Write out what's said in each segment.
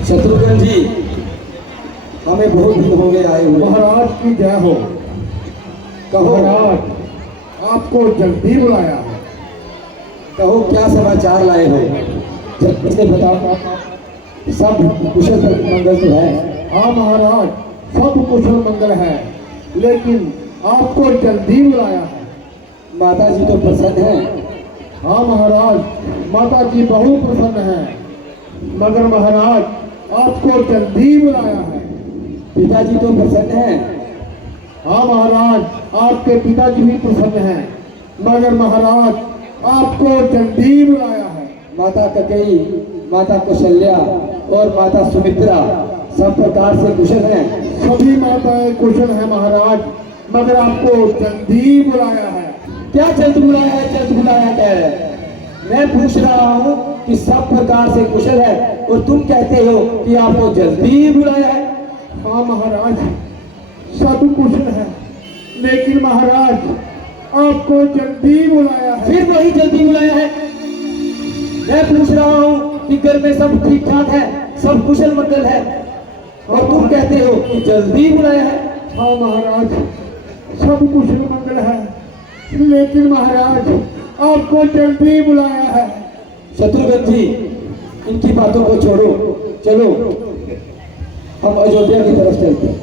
शत्रुघ्न जी, हमें बहुत दिन हो गए आए हुए। महाराज की जय हो। कहो महाराज, आपको जल्दी बुलाया है। कहो क्या समाचार लाए हो, जल्दी से बताओ। सब कुशल मंगल तो है? हाँ महाराज, सब कुशल मंगल है, लेकिन आपको जल्दी बुलाया है। माता जी तो प्रसन्न है? हाँ महाराज, माता जी बहुत प्रसन्न है, मगर महाराज आपको जल्दी बुलाया है। पिताजी तो प्रसन्न है? हाँ महाराज, आपके पिताजी भी प्रसन्न हैं, मगर महाराज आपको जल्दी बुलाया है। माता ककेई, माता कौशल्या और माता सुमित्रा सब प्रकार से कुशल हैं? सभी माताएं कुशल हैं महाराज, मगर आपको जल्दी बुलाया है। क्या जल्द बुलाया है? जल्द बुलाया क्या है? मैं पूछ रहा हूँ कि सब प्रकार से कुशल है और तुम कहते हो कि आपको जल्दी बुलाया है। हाँ महाराज, सब कुशल है, लेकिन महाराज आपको जल्दी बुलाया है। फिर वही जल्दी बुलाया है? मैं पूछ रहा हूँ कि घर में सब ठीक ठाक है, सब कुशल मंगल है, और तुम कहते हो कि जल्दी बुलाया है। हाँ महाराज, सब कुशल मंगल है, लेकिन महाराज आपको जल्दी बुलाया है। शत्रुघ्न जी, इनकी बातों को छोड़ो, चलो हम अयोध्या की तरफ चलते हैं।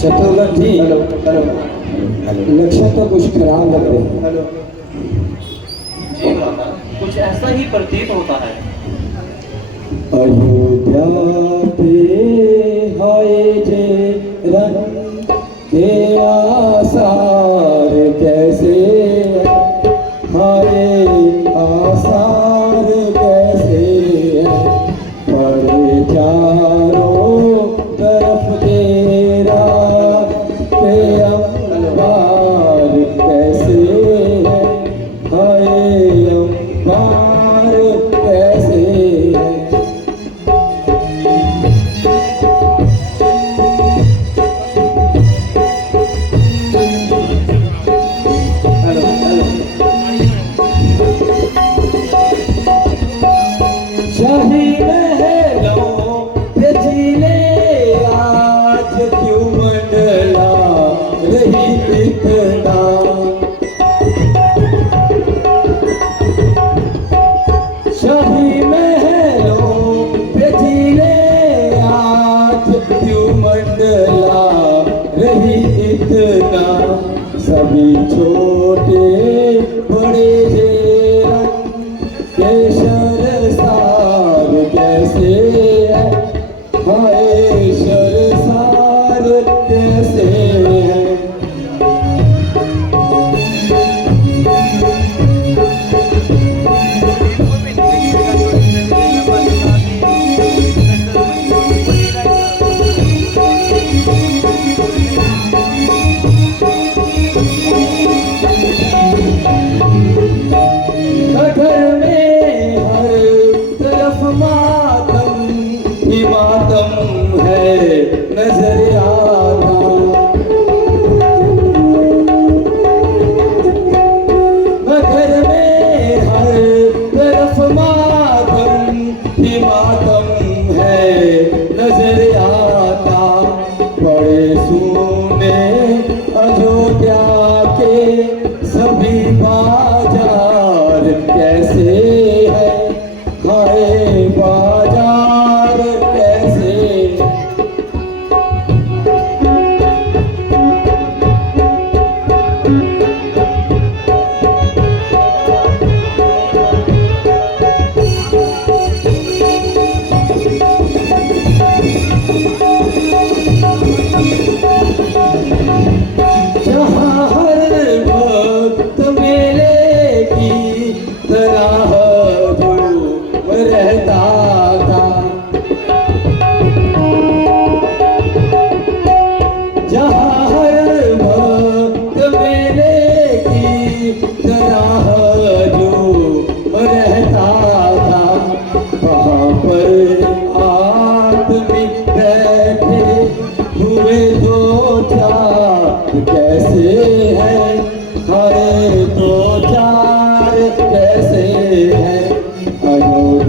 शत्रुघ्न जी, लक्षण तो कुछ खराब लग रहे हैं। जी माता, कुछ ऐसा ही प्रतीत होता है। अयोध्या पे हाय जे रंग के आसार कैसे, हाय आसार कैसे पड़े चारों तरफ तेरा के अंबार कैसे, हाय अंबार कैसे। शाही महलों पे झीले आज क्यों मंडला रही इतना, शाही महलों पे झीले आज क्यों मंडला रही इतना, सभी छोटे बड़े जे रंग केशर सार कैसे है, हाय शरसार कैसे है। घर में हर तरफ मातम ही मातम है नजर आता, घर में हर तरफ मातम ही मातम है नजर आता, बड़े सुने अयोध्या के सभी बाजार कैसे है, हाय बाजार कैसे।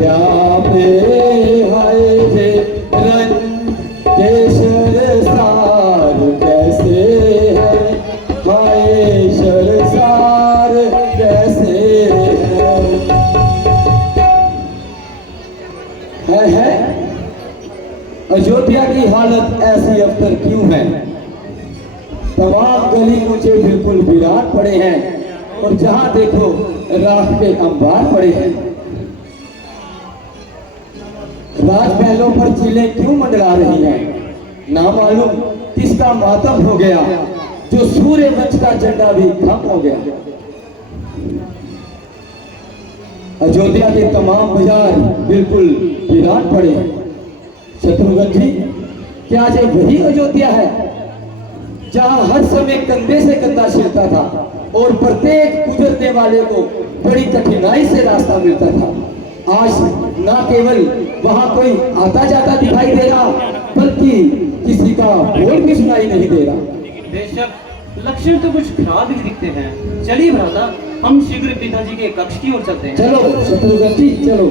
क्या पे हाय रे रंग केशर सार कैसे है, हाय शरसार कैसे है। अयोध्या की हालत ऐसी अब तक क्यों है? तमाम गली कूचे बिल्कुल वीरान पड़े हैं और जहां देखो राख के अंबार पड़े हैं। राजमहलों पर चिलें क्यों मंडरा रही हैं? ना मालूम किसका मातम हो गया, जो सूर्य वंश का झंडा भी खत्म हो गया। अयोध्या के तमाम बाजार बिल्कुल वीरान पड़े हैं। शत्रुघ्न जी, क्या ये वही अयोध्या है जहां हर समय कंधे से कंधा छिड़ता था और प्रत्येक गुजरने वाले को बड़ी कठिनाई से रास्ता मिलता था? आज न केवल वहां कोई आता जाता दिखाई दे रहा, बल्कि किसी का बोल भी सुनाई नहीं दे रहा। बेशक लक्षण तो कुछ खराब ही दिखते हैं। चलिए भ्राता, हम शीघ्र पिताजी के कक्ष की ओर चलते हैं। चलो शत्रुघ्न जी, चलो।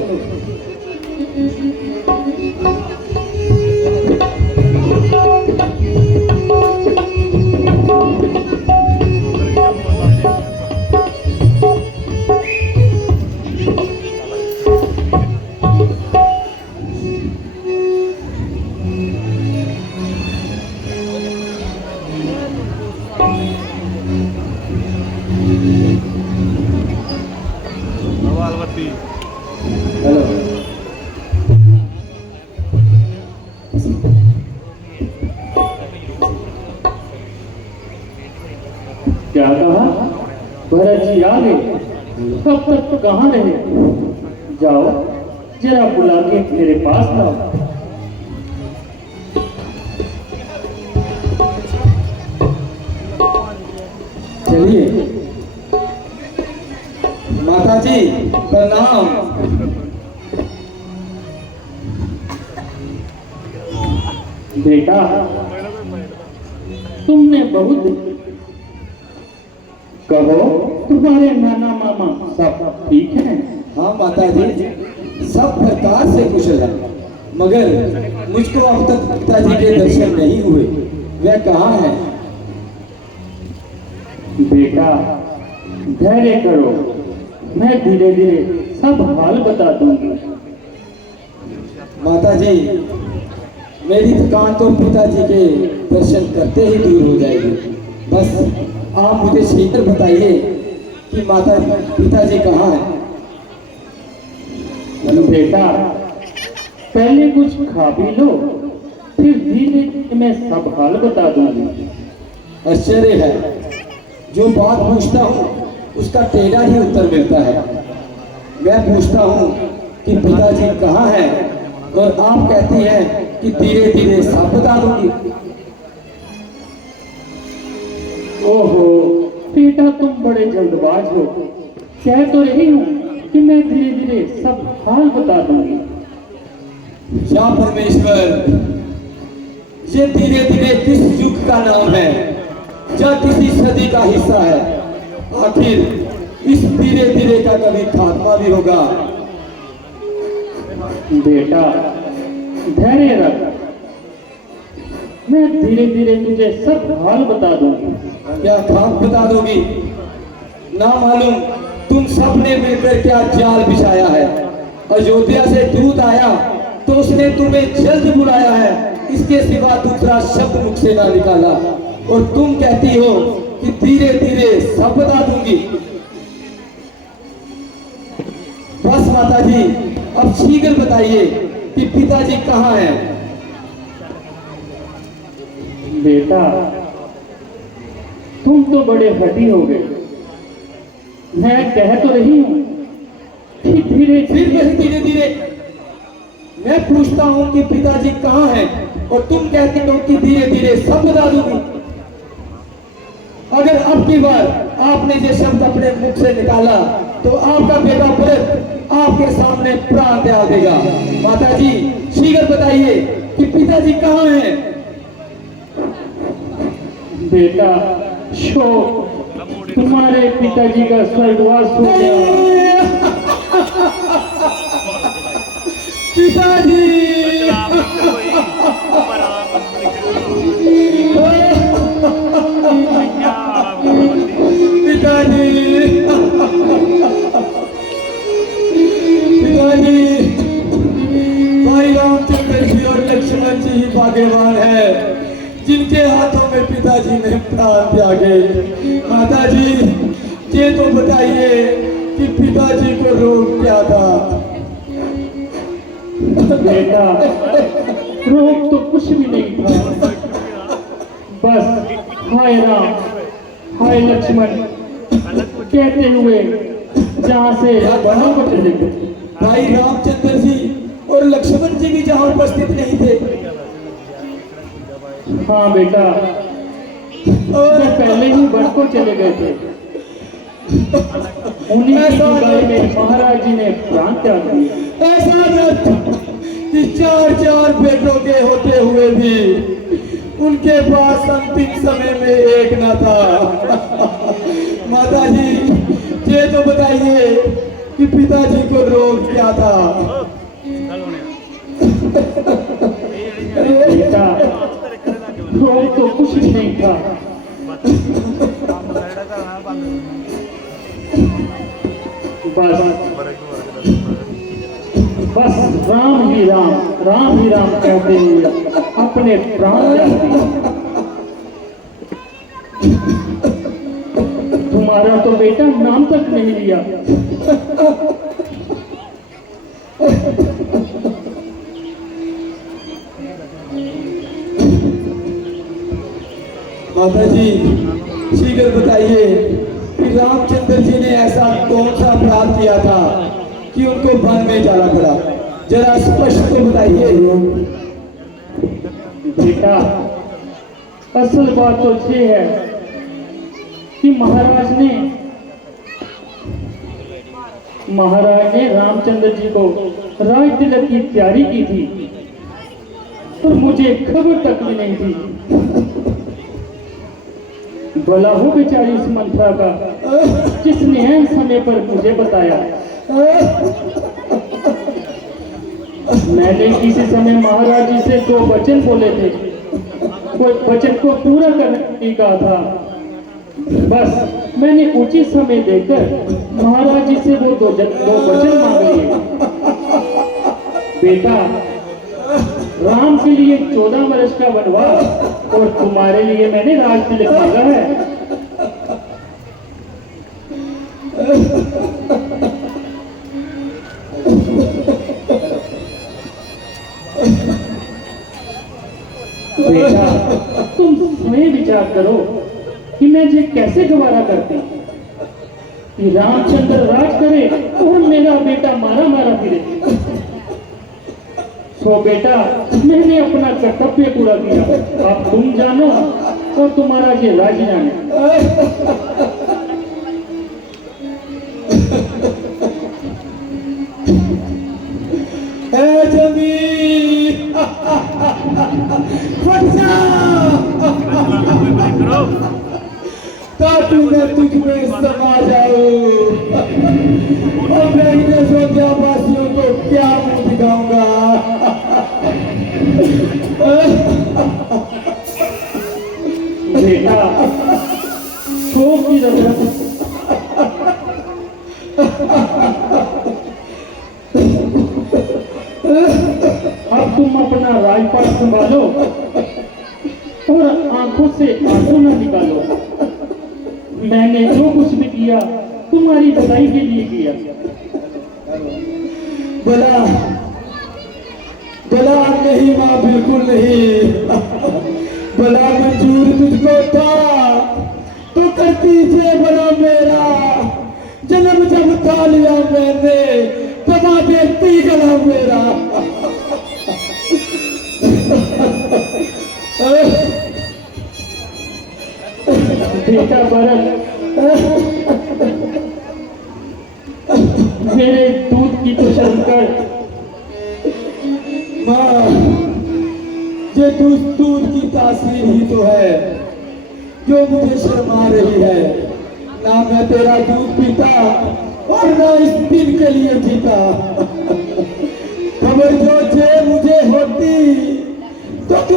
हेलो। क्या कहा? भरत जी आ गए? कब तक तो कहाँ रहे? जाओ जरा बुला के मेरे पास लाओ। चलिए। माता जी प्रणाम। बेटा, तुमने बहुत कहो, तुम्हारे नाना मामा सब ठीक हैं? हाँ माता जी, सब प्रकार से कुशल है, मगर मुझको अब तक पिताजी के दर्शन नहीं हुए। वह कहाँ है? बेटा धैर्य करो, मैं धीरे धीरे सब हाल बता दूंगी। माता जी, मेरी थकान तो पिताजी के दर्शन करते ही दूर हो जाएगी। बस आप मुझे शीघ्र बताइए कि पिताजी कहाँ हैं? बेटा पहले कुछ खा भी लो, फिर धीरे धीरे मैं सब हाल बता दूंगी। आश्चर्य है, जो बात पूछता हूँ उसका टेढ़ा ही उत्तर मिलता है। मैं पूछता हूँ कि पिताजी कहाँ हैं और आप कहती हैं कि धीरे धीरे सब बता दूंगी। ओहो बेटा, तुम बड़े जल्दबाज हो। कह तो रही हूँ कि मैं धीरे धीरे सब हाल बता दूंगी। या परमेश्वर, ये धीरे धीरे किस युग का नाम है या किसी सदी का हिस्सा है? आखिर इस धीरे धीरे का कभी खात्मा भी होगा। बेटा धैर्य रख, मैं धीरे धीरे तुझे सब हाल बता दूंगी। क्या खाक बता दोगी? ना मालूम तुम सबने मिलकर क्या जाल बिछाया है। अयोध्या से दूत आया तो उसने तुम्हें जल्द बुलाया है, इसके सिवा दूसरा शब्द मुख से ना निकाला, और तुम कहती हो कि धीरे धीरे सब बता दूंगी। बस माता जी, अब शीघ्र बताइए कि पिताजी कहाँ हैं? बेटा तुम तो बड़े हठी हो गए। मैं कह तो रही हूँ कि धीरे फिर वही धीरे धीरे। मैं पूछता हूँ कि पिताजी कहाँ हैं और तुम कहती हो कि धीरे धीरे सब बता दूंगी। अगर अब की बार आपने ये शब्द अपने मुख से निकाला तो आपका बेटा भरत आपके सामने प्राण त्याग देगा। माता जी शीघ्र बताइए कि पिताजी कहाँ हैं? बेटा शोक, तुम्हारे पिताजी का स्वर्गवास हो गया। पिताजी पिताजी पिताजी भाई रामचंद्र जी और लक्ष्मण जी ही भाग्यवान है जिनके हाथों में पिताजी ने प्राण त्यागे। माता जी ये तो बताइए कि पिताजी को रोग क्या था? बेटा रोग तो कुछ भी नहीं था, बस हाय राम हाय लक्ष्मण कहते हुए जहाँ से वहाँ को चले गए। भाई रामचंद्र जी और लक्ष्मण जी भी जहाँ उपस्थित नहीं थे। हाँ बेटा, और वे पहले ही वन को चले गए थे। उन्हीं की जुदाई में महाराज जी ने प्राण त्याग दिया। ऐसा न था कि चार चार बेटों के होते हुए भी उनके पास अंतिम समय में एक न था। माता जी ये तो बताइए कि पिताजी को रोग क्या था? बेटा रोग तो कुछ भी नहीं था, बस राम ही राम कहते हुए अपने प्राण त्याग दिए। तुम्हारा तो बेटा नाम तक नहीं लिया। माता जी शीघ्र बताइए कि रामचंद्र जी ने ऐसा कौन सा अपराध किया था कि उनको वन में जाना पड़ा? जरा स्पष्ट तो बताइए। बेटा असल बात तो ये है कि महाराज ने रामचंद्र जी को राज तिलक की तैयारी की थी, पर मुझे खबर तक भी नहीं थी। भला हो बेचारी उस मंत्रा का जिसने ऐन समय पर मुझे बताया। मैंने किसी समय महाराज जी से 2 वचन बोले थे, कोई वचन को पूरा करने की कहा था। बस मैंने उचित समय देकर महाराज जी से वो 2 वचन मांग लिए। बेटा राम के लिए 14 वर्ष का वनवास और तुम्हारे लिए मैंने राज तिलक मांगा है। बेटा तुम स्वयं विचार करो कि मैं ये कैसे गवारा करती कि रामचंद्र राज करे और मेरा बेटा मारा फिरे। सो बेटा मैंने अपना कर्तव्य पूरा किया, अब तुम जानो और तुम्हारा ये राज जाने। जमीन फट जा ताकि मैं तुझ में समा जाऊं और मैं इन अयोध्या वासियों को क्या मुंह दिखाऊंगा। बेटा शोक की जरूरत अब तुम अपना राजपाट संभालो और आंखों से आंसू न निकालो। मैंने जो कुछ भी किया तुम्हारी भलाई के लिए किया। भला भला नहीं माँ, बिल्कुल नहीं। भला मंजूर तुझको था तो करती जे बना मेरा जन्म जब था लिया मैंने तबा देखती गला मेरा। बेटा भरत मेरे दूध की तो शर्म कर। माँ ये दूध की तासीर ही तो है जो मुझे शर्मा रही है। ना मैं तेरा दूध पीता और ना इस दिन के लिए जीता। खबर जो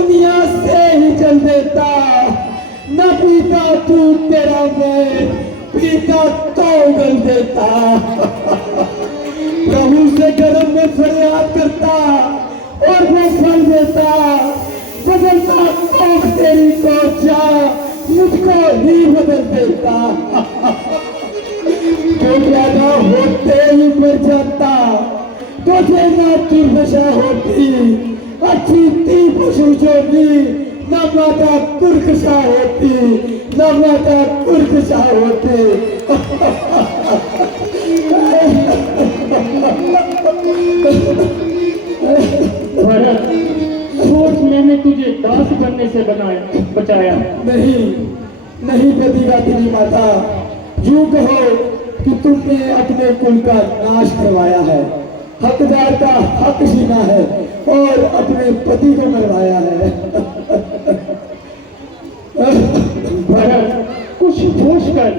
दुनिया से ही चल देता, न पीता तू तेरा मैं, पीता तो उगल देता। प्रभु से गर्म में फरियाद करता और वो फल देता, बदलता तो तेरी को जा, मुझको ही बदल देता। तो ज्यादा होते ही मर जाता, तुझे ना दुर्दशा होती, अच्छी थी पशु जोगी, न माता कुर्कशा होती, न माता कुर्कशा होती। भरत, सोच मैंने तुझे दास बनने से बचाया। नहीं नहीं प्रतिभा तेरी माता, यूं कहो कि तुमने अपने कुल का नाश करवाया है, हकदार का हक छीना है और अपने पति को मरवाया है। भरत, कुछ होश कर।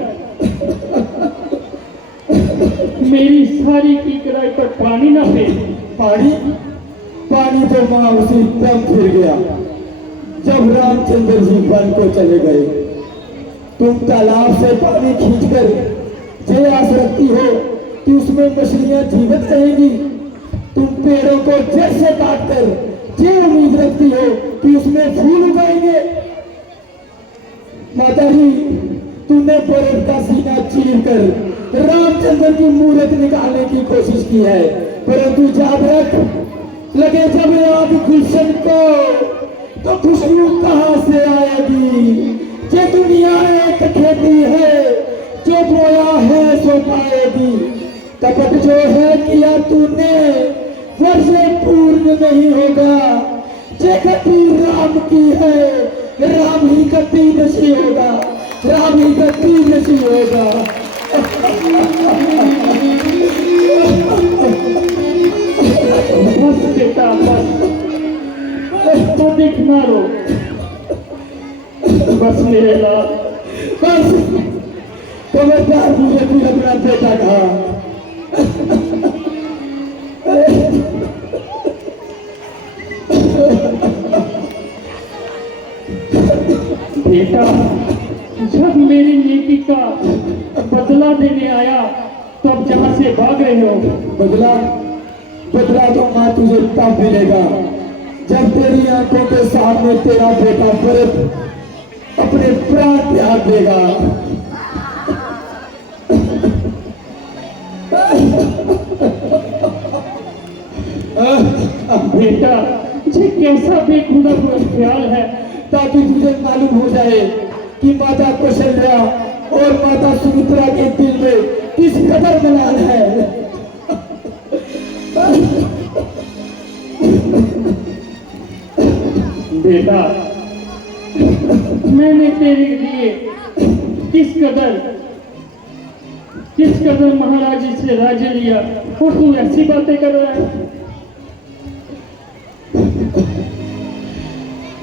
मेरी सारी की किराए पर पानी ना फेंक। पानी पानी तो मां उसी दम फिर गया जब रामचंद्र जी वन को चले गए। तुम तालाब से पानी खींचकर ये आस रखती हो कि उसमें मछलियां जीवित रहेंगी, तुम पेड़ों को जड़ से काटकर ये उम्मीद रखती हो कि उसमें फूल उगाएंगे। माता जी, तुमने भरत का सीना चीर कर रामचंद्र की मूर्त निकालने की कोशिश की है, परंतु याद रख, लगे जब आग गुलशन को तो खुशबू कहां से आएगी। ये दुनिया एक खेती है, जो बोया है सो पाएगी। कपट जो है किया तूने वर्षे पूर्ण नहीं होगा। ये गति राम की है, राम ही गति नशी होगा, राम ही गति नशी होगा। बस बेटा बस, तो देख ना रो। बस मेरे लाल, बस खबरदार मुझे भी अपना बेटा कहा। बेटा, जब मेरी नेकी का बदला देने आया तब जहां से भाग रहे हो। बदला बदला तो मां तुझे तब मिलेगा जब तेरी आंखों के सामने तेरा बेटा भरत अपने प्राण त्याग देगा। बेटा, ये कैसा बेखुदा ख्याल है। ताकि तुझे मालूम हो जाए कि माता कौशल्या और माता सुमित्रा के दिल में किस कदर मलाल है। बेटा, मैंने तेरे लिए किस कदर महाराज जी से राज्य लिया और तू ऐसी बातें कर रहा है।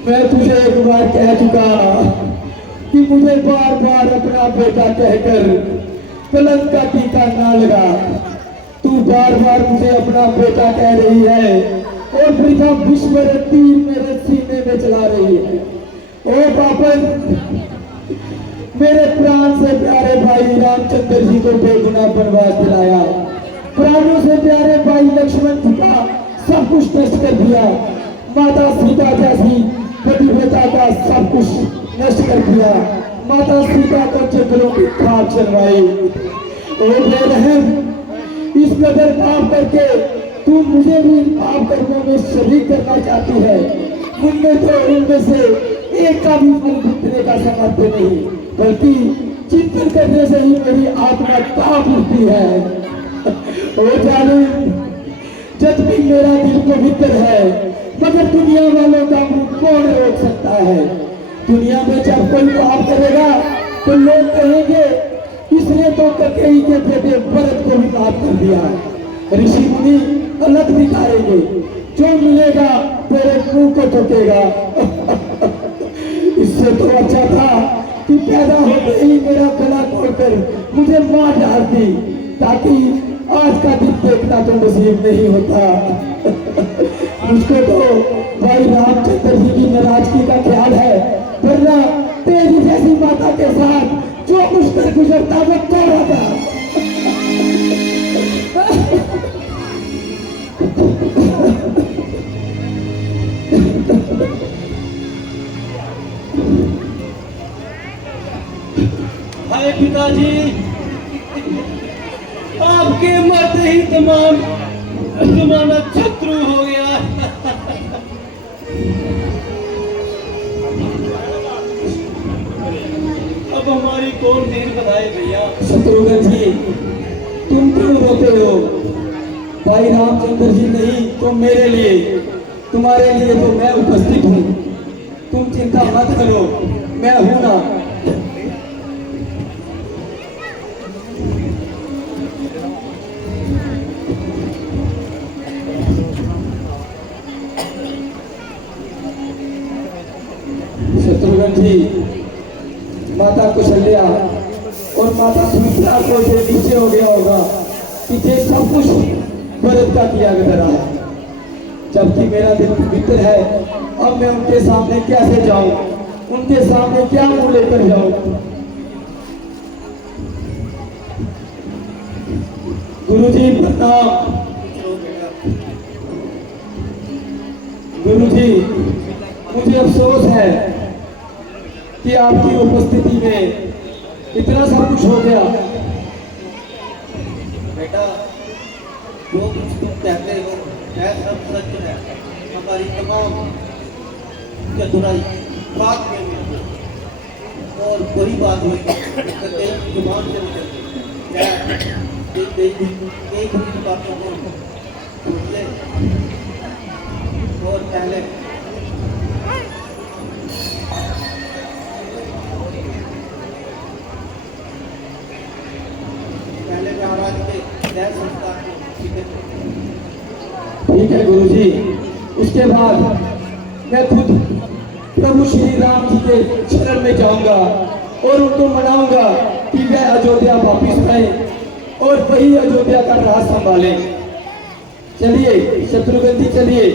मैं तुझे एक बार कह चुका कि मुझे बार बार अपना बेटा कहकर कलंक का टीका ना लगा। तू बार बार मुझे अपना बेटा कह रही है और वृथा विश्व तीर मेरे सीने में चला रही है। ओ पापन, मेरे प्राण से प्यारे भाई रामचंद्र जी को बेगुनाह बनवास दिलाया, प्राणों से प्यारे भाई लक्ष्मण जी का सब कुछ नष्ट कर दिया, माता सीता जैसी पतिव्रता का सब कुछ नष्ट कर दिया, माता सीता को जंगलों की खाक चलवाई। ओ बेरहम, इस कदर पाप करके तू मुझे भी पाप कर्मों में शरीक करना चाहती है। उनमें तो उनमें से एक का भी फल भुगतने का सामर्थ्य नहीं, बल्कि चिंतन करने से ही मेरी आत्मा कांप उठती है। ओ जालिम, जब भी मेरा दिल पवित्र है, मगर दुनिया वालों का मुंह कौन रोक सकता है। दुनिया में जब कोई पाप करेगा तो लोग कहेंगे इसने तो ककेई के बेटे भरत को भी माफ कर दिया। ऋषि मुनि अलग दिखाएंगे, जो मिलेगा तेरे मुंह को ठोकेगा। इससे तो अच्छा था कि पैदा होते ही मेरा गला तोड़कर मुझे मार डालती, ताकि आज का दिन देखना तो नसीब नहीं होता। मुझको तो भाई रामचंद्र जी की नाराज सुंदरता को तोड़ा था। हाय पिताजी, आपके मरते ही तमाम जमाना शत्रु हो गया। अब हमारी कौन देर बताए भैया। शत्रुघ्न जी, तुम क्यों रोते हो? भाई रामचंद्र जी नहीं तो मेरे लिए, तुम्हारे लिए तो मैं उपस्थित हूँ। तुम चिंता मत करो, मैं हूं ना। शत्रुघ्न जी, माता कुशल्या और माता सुमित्रा को ये नीचे हो गया होगा कि ये सब कुछ भरत का किया गया है, जबकि मेरा दिल पवित्र है। अब मैं उनके सामने कैसे जाऊं? उनके सामने क्या मुंह लेकर जाऊं? गुरुजी प्रणाम। गुरुजी, मुझे अफसोस है कि आपकी उपस्थिति में इतना सब कुछ हो गया। बेटा, जो कुछ तुम कहते हो वह सब सच है। हमारी तमाम चतुराई बात में मिलती और वही बात हुई तो तेरी जुबान से निकलती। एक ही बातों को सुन ले और पहले महाराज के दया संस्कार को ठीक है गुरुजी। उसके बाद मैं खुद प्रभु श्री राम जी के शरण में जाऊंगा और उनको मनाऊंगा कि वह अयोध्या वापिस आए और वही अयोध्या का राज संभाले। चलिए शत्रुघ्न जी, चलिए।